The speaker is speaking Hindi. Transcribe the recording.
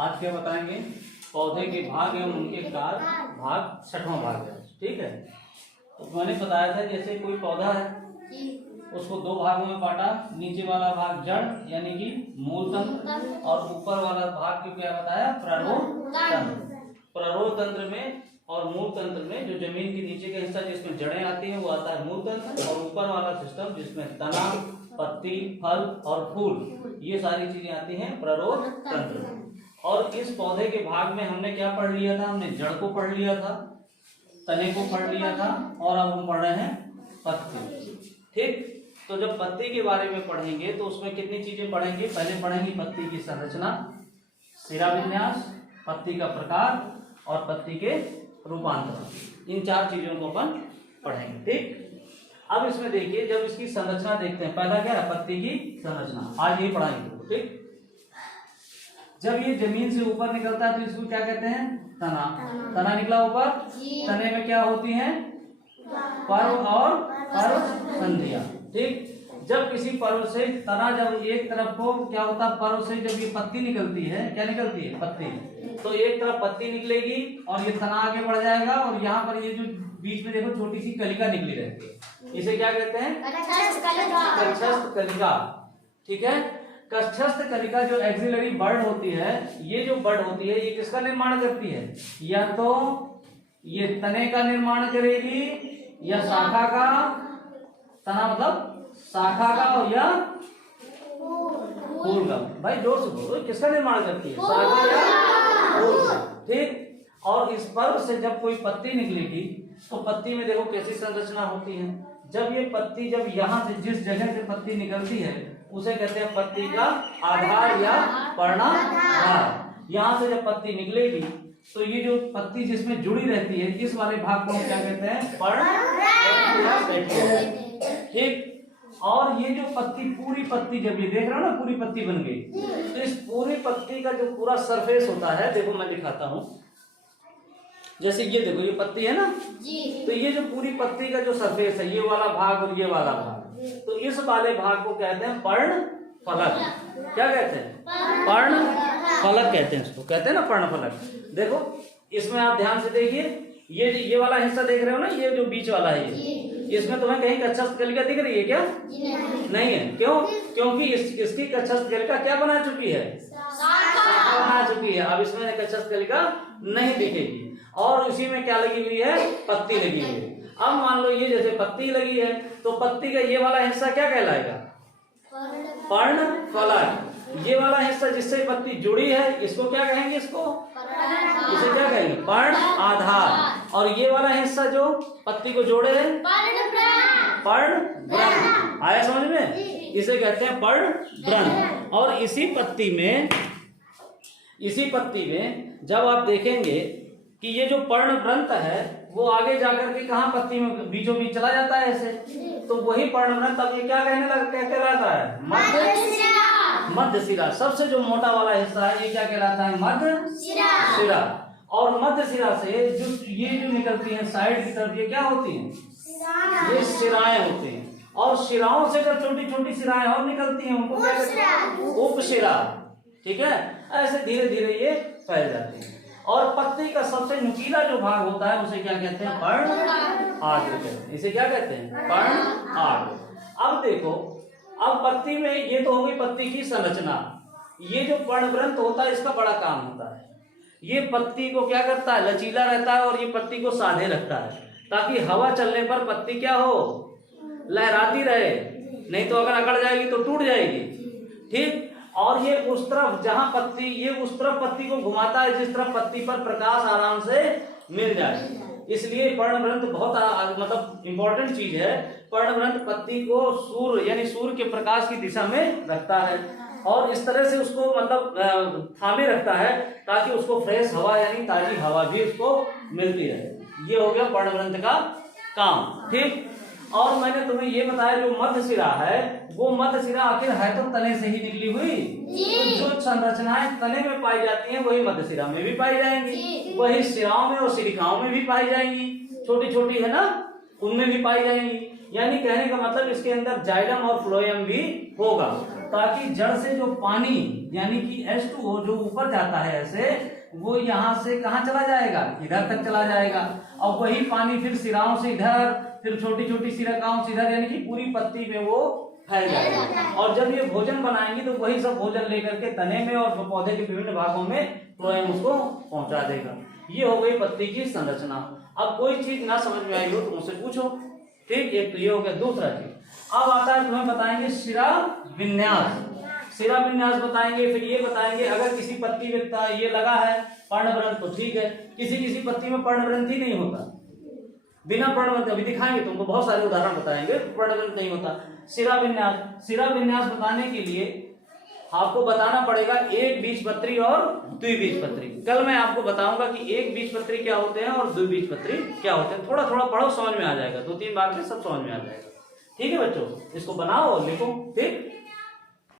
आज क्या बताएंगे? पौधे के भाग एवं उनके कार्य भाग 6वां भाग है। ठीक है, तो मैंने बताया था जैसे कोई पौधा है उसको दो भागों में बांटा, नीचे वाला भाग जड़ यानी कि मूल तंत्र और ऊपर वाला भाग को क्या बताया? प्ररोह तंत्र। प्ररोह तंत्र में और मूल तंत्र में जो जमीन के नीचे का हिस्सा जिसमें जड़ें आती हैं वो आता है मूल तंत्र, और ऊपर वाला सिस्टम जिसमें तना, पत्ती, फल और फूल ये सारी चीजें आती हैं प्ररोह तंत्र में। और इस पौधे के भाग में हमने क्या पढ़ लिया था? हमने जड़ को पढ़ लिया था, तने को पढ़ लिया था, और अब हम पढ़ रहे हैं पत्ती। ठीक, तो जब पत्ती के बारे में पढ़ेंगे तो उसमें कितनी चीजें पढ़ेंगे? पहले पढ़ेंगे पत्ती की संरचना, सिरा विन्यास, पत्ती का प्रकार और पत्ती के रूपांतरण। इन 4 चीजों को अपन पढ़ेंगे। ठीक, अब इसमें देखिए, जब इसकी संरचना देखते हैं, पहला क्या है? पत्ती की संरचना, आज ये पढ़ाएंगे। ठीक, जब ये जमीन से ऊपर निकलता है तो इसको क्या कहते हैं? तना। तना निकला ऊपर, तने में क्या होती हैं? पर्व और पर्वसंधियां। ठीक, जब किसी पर्व से तना, जब एक तरफ को क्या होता है? पर्व से जब ये पत्ती निकलती है, क्या निकलती है? पत्ती। तो एक तरफ पत्ती निकलेगी और ये तना आगे बढ़ जाएगा, और यहाँ पर ये जो बीच में देखो छोटी सी कलिका निकली रहती है, इसे क्या कहते हैं? कक्षस्थ कलिका। ठीक है, कक्षस्थ कलिका जो एक्सिलरी बर्ड होती है, ये जो बर्ड होती है ये किसका निर्माण करती है? या तो ये तने का निर्माण करेगी या शाखा का, तना मतलब शाखा का, और या फूल का। भाई जोर से बोलो, किसका निर्माण करती है? शाखा या फूल का। ठीक, और इस पर्व से जब कोई पत्ती निकलेगी तो पत्ती में देखो कैसी संरचना होती है। जब ये पत्ती, जब यहाँ से जिस जगह से पत्ती निकलती है उसे कहते हैं पत्ती का आधार या पर्णाधार। यहाँ से जब पत्ती निकलेगी तो ये जो पत्ती जिसमें जुड़ी रहती है, इस वाले भाग को हम क्या कहते हैं? पर्ण। ठीक, और ये जो पत्ती, पूरी पत्ती, जब ये देख रहे हो ना पूरी पत्ती बन गई, तो इस पूरी पत्ती का जो पूरा सरफेस होता है, देखो मैं दिखाता हूँ। जैसे ये देखो, ये पत्ती है ना जी, तो ये जो पूरी पत्ती का जो सरफेस है, ये वाला भाग और ये वाला भाग, तो इस वाले भाग को कहते हैं पर्ण फलक। क्या कहते हैं? पर्ण फलक कहते हैं इसको, कहते हैं ना पर्ण फलक। देखो इसमें आप ध्यान से देखिए, ये वाला हिस्सा देख रहे हो ना, ये जो बीच वाला है, ये इसमें तुम्हें कहीं कक्षस्थ कलिका दिख रही है क्या? नहीं है। क्यों? क्योंकि इसकी कक्षस्थ कलिका क्या बना चुकी है? शाखा बना चुकी है। अब इसमें कक्षस्थ कलिका नहीं दिखेगी, और उसी में क्या लगी हुई है? पत्ती लगी हुई है। अब मान लो ये जैसे पत्ती लगी है, तो पत्ती का ये वाला हिस्सा क्या कहलाएगा? पर्ण फलक। ये वाला हिस्सा जिससे पत्ती जुड़ी है, इसको क्या कहेंगे? इसको, इसे क्या कहेंगे? पर्ण आधार। और ये वाला हिस्सा जो पत्ती को जोड़े है, पर्ण व्रण। आया समझ में? इसे कहते हैं पर्ण व्रण। और इसी पत्ती में जब आप देखेंगे कि ये जो पर्ण व्रंत है वो आगे जाकर के कहाँ पत्ती में बीचों बीच चला जाता है ऐसे, तो वही पर्ण व्रंत अब ये क्या कहलाता है? मध्य सिरा। सबसे जो मोटा वाला हिस्सा है ये क्या कहलाता है? मध्य सिरा। और मध्य सिरा से ये जो निकलती है साइड की तरफ, ये क्या होती है? ये सिराएं होती हैं। और सिराओं से जब छोटी छोटी सिराएं और निकलती हैं उनको क्या कहते हैं? उपशिरा। ठीक है, ऐसे धीरे धीरे ये फैल जाती है। और पत्ती का सबसे नुकीला जो भाग होता है उसे क्या कहते हैं? पर्ण आग्र कहते हैं। इसे क्या कहते हैं? पर्ण आग्र। अब देखो, अब पत्ती में ये तो हो गई पत्ती की संरचना। ये जो पर्णव्रंत होता है इसका बड़ा काम होता है। ये पत्ती को क्या करता है? लचीला रहता है, और ये पत्ती को साधे रखता है, ताकि हवा चलने पर पत्ती क्या हो? लहराती रहे, नहीं तो अगर अकड़ जाएगी तो टूट जाएगी। ठीक, और ये उस तरफ जहां पत्ती, ये उस तरफ पत्ती को घुमाता है जिस तरफ पत्ती पर प्रकाश आराम से मिल जाए। इसलिए पर्णव्रंत बहुत मतलब इंपॉर्टेंट चीज है। पर्णव्रंत पत्ती को सूर्य यानी सूर्य के प्रकाश की दिशा में रखता है, और इस तरह से उसको मतलब थामे रखता है ताकि उसको फ्रेश हवा यानी ताजी हवा भी उसको मिलती रहे। ये हो गया पर्णव्रंत का काम। ठीक, और मैंने तुम्हें ये बताया जो मध्य सिरा है, वो मध्य सिरा आखिर है तो तने से ही निकली हुई, तो जो संरचनाएं तने में पाई जाती हैं वही मध्य सिरा में भी पाई जाएंगी, वही सिराओं में और सिलिकाओं में भी पाई जाएंगी, छोटी छोटी है ना, उनमें भी पाई जाएंगी। यानी कहने का मतलब इसके अंदर जाइलम और फ्लोएम भी होगा, ताकि जड़ से जो पानी यानी कि H2O जो ऊपर जाता है ऐसे, वो यहाँ से कहाँ चला जाएगा, इधर तक चला जाएगा, और वही पानी फिर सिराओं से इधर, फिर छोटी छोटी सिरकाओं से इधर, यानी कि पूरी पत्ती में वो फैल जाएगा। और जब ये भोजन बनाएंगे तो वही सब भोजन लेकर के तने में और पौधे के विभिन्न भागों में फ्लोएम उसको पहुंचा देगा। ये हो गई पत्ती की संरचना। अब कोई चीज ना समझ में आई हो तो मुझसे पूछो, ठीक। एक तो ये हो गया। दूसरा चीज अब आता है, तुम्हें बताएंगे शिरा विन्यास। शिरा विन्यास बताएंगे, फिर ये बताएंगे अगर किसी पत्ती में ये लगा है पर्णग्रंथ तो ठीक है, किसी किसी पत्ती में पर्णग्रंथ ही नहीं होता, बिना पर्णग्रंथ, अभी दिखाएंगे तुमको बहुत सारे उदाहरण बताएंगे, पर्णग्रंथ नहीं होता। शिरा विन्यास, शिरा विन्यास बताने के लिए आपको बताना पड़ेगा एक बीजपत्री और द्विबीजपत्री। कल मैं आपको बताऊंगा कि एक बीजपत्री क्या होते हैं और द्विबीजपत्री क्या होते हैं। थोड़ा थोड़ा पढ़ो, समझ में आ जाएगा, 2-3 बार में सब समझ में आ जाएगा। ठीक है बच्चों, इसको बनाओ और लिखो, ठीक।